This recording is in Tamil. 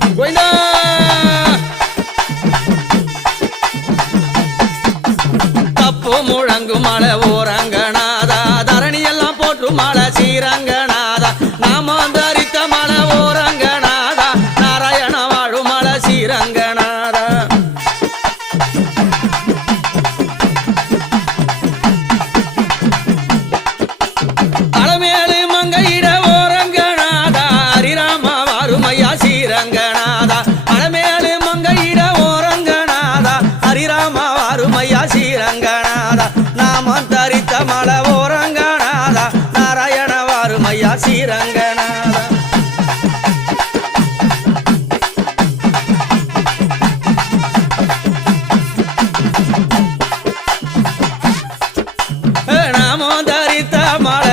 கோயிந்தா தப்பு முழங்கு மலை ஓரங்கனாதா தரணி எல்லாம் போற்று மலை சீரங்கநாதா ஸ்ரீராம அருமையா ஸ்ரீரங்கநாதா. நாம் அந்தரித்த மலவோரங்கநாதா. நாராயண அருமையா ஸ்ரீரங்கநாதா. நாமோதரித்த மல